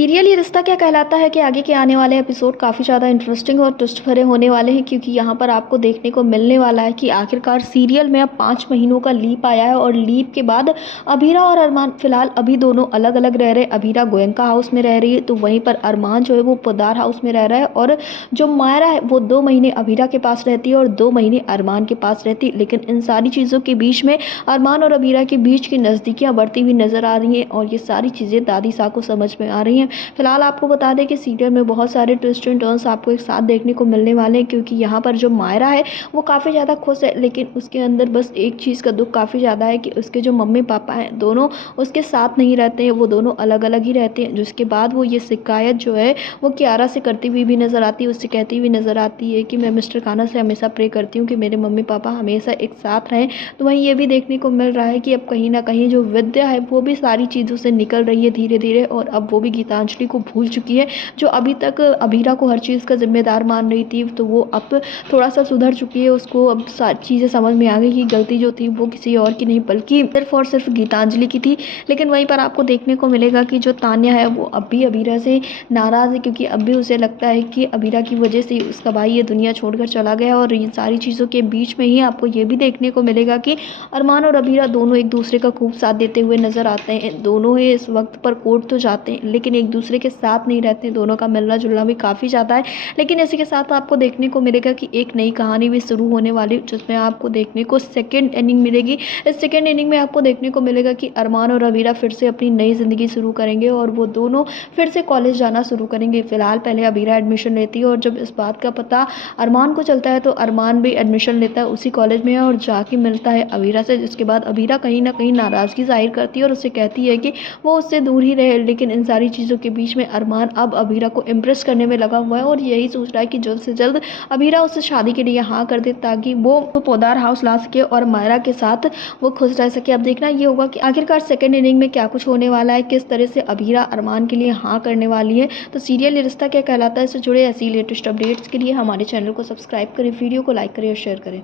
Serial ये रिश्ता क्या कहलाता है कि आगे के आने वाले एपिसोड काफ़ी ज़्यादा इंटरेस्टिंग और ट्विस्ट भरे होने वाले हैं, क्योंकि यहाँ पर आपको देखने को मिलने वाला है कि आखिरकार सीरियल में अब 5 महीनों का लीप आया है और लीप के बाद अभीरा और अरमान फ़िलहाल अभी दोनों अलग अलग रह रहे हैं। अभीरा गोयनका हाउस में रह रही है, तो वहीं पर अरमान जो है वो पोद्दार हाउस में रह रहा है, और जो मायरा है वो 2 महीने अभीरा के पास रहती है और 2 महीने अरमान के पास रहती है। लेकिन इन सारी चीज़ों के बीच में अरमान और अभीरा के बीच की नज़दीकियाँ बढ़ती हुई नज़र आ रही हैं, और ये सारी चीज़ें दादी सा को समझ में आ रही हैं। फिलहाल आपको बता दें कि सीरियल में बहुत सारे ट्विस्ट एंड टर्न्स आपको एक साथ देखने को मिलने वाले हैं, क्योंकि यहाँ पर जो मायरा है वो काफ़ी ज़्यादा खुश है, लेकिन उसके अंदर बस एक चीज़ का दुख काफ़ी ज़्यादा है कि उसके जो मम्मी पापा हैं दोनों उसके साथ नहीं रहते हैं, वो दोनों अलग अलग ही रहते हैं। जिसके बाद वो ये शिकायत जो है वो कियारा से करती हुई भी नज़र आती है, उससे कहती हुई नज़र आती है कि मैं मिस्टर खाना से हमेशा प्रे करती हूँ कि मेरे मम्मी पापा हमेशा एक साथ रहें। तो वहीं ये भी देखने को मिल रहा है कि अब कहीं ना कहीं जो विद्या है वो भी सारी चीज़ों से निकल रही है धीरे धीरे, और अब वो भी गीतांजलि को भूल चुकी है। जो अभी तक अभीरा को हर चीज़ का जिम्मेदार मान रही थी, तो वो अब थोड़ा सा सुधर चुकी है। उसको अब सारी चीज़ें समझ में आ गई कि गलती जो थी वो किसी और की नहीं बल्कि सिर्फ और सिर्फ गीतांजलि की थी। लेकिन वहीं पर आपको देखने को मिलेगा कि जो तान्या है वो अब भी अभीरा से नाराज़ है, क्योंकि अब भी उसे लगता है कि अभीरा की वजह से उसका भाई ये दुनिया छोड़कर चला गया। और इन सारी चीज़ों के बीच में ही आपको ये भी देखने को मिलेगा कि अरमान और अभीरा दोनों एक दूसरे का खूब साथ देते हुए नज़र आते हैं। दोनों ही इस वक्त पर कोर्ट तो जाते हैं, लेकिन एक दूसरे के साथ नहीं रहते हैं। दोनों का मिलना जुलना भी काफ़ी ज़्यादा है। लेकिन इसी के साथ आपको देखने को मिलेगा कि एक नई कहानी भी शुरू होने वाली, जिसमें आपको देखने को सेकेंड इनिंग मिलेगी। इस सेकेंड इनिंग में आपको देखने को मिलेगा कि अरमान और अभीरा फिर से अपनी नई ज़िंदगी शुरू करेंगे, और वो दोनों फिर से कॉलेज जाना शुरू करेंगे। फ़िलहाल पहले अभीरा एडमिशन लेती है, और जब इस बात का पता अरमान को चलता है तो अरमान भी एडमिशन लेता है उसी कॉलेज में और जाके मिलता है अभीरा से। जिसके बाद अभीरा कहीं ना कहीं नाराज़गी जाहिर करती है और उससे कहती है कि वो उससे दूर ही रहे। लेकिन इन सारी चीज़ों के बीच में अरमान अब अभीरा को इम्प्रेस करने में लगा हुआ है, और यही सोच रहा है कि जल्द से जल्द अभीरा उससे शादी के लिए हाँ कर दे, ताकि वो पोद्दार हाउस ला सके और मायरा के साथ वो खुश रह सके। अब देखना ये होगा कि आखिरकार सेकेंड इनिंग में क्या कुछ होने वाला है, किस तरह से अभीरा अरमान के लिए हाँ करने वाली है। तो सीरियल ये रिश्ता क्या कहलाता है से जुड़े ऐसी लेटेस्ट अपडेट्स के लिए हमारे चैनल को सब्सक्राइब करें, वीडियो को लाइक करें और शेयर करें।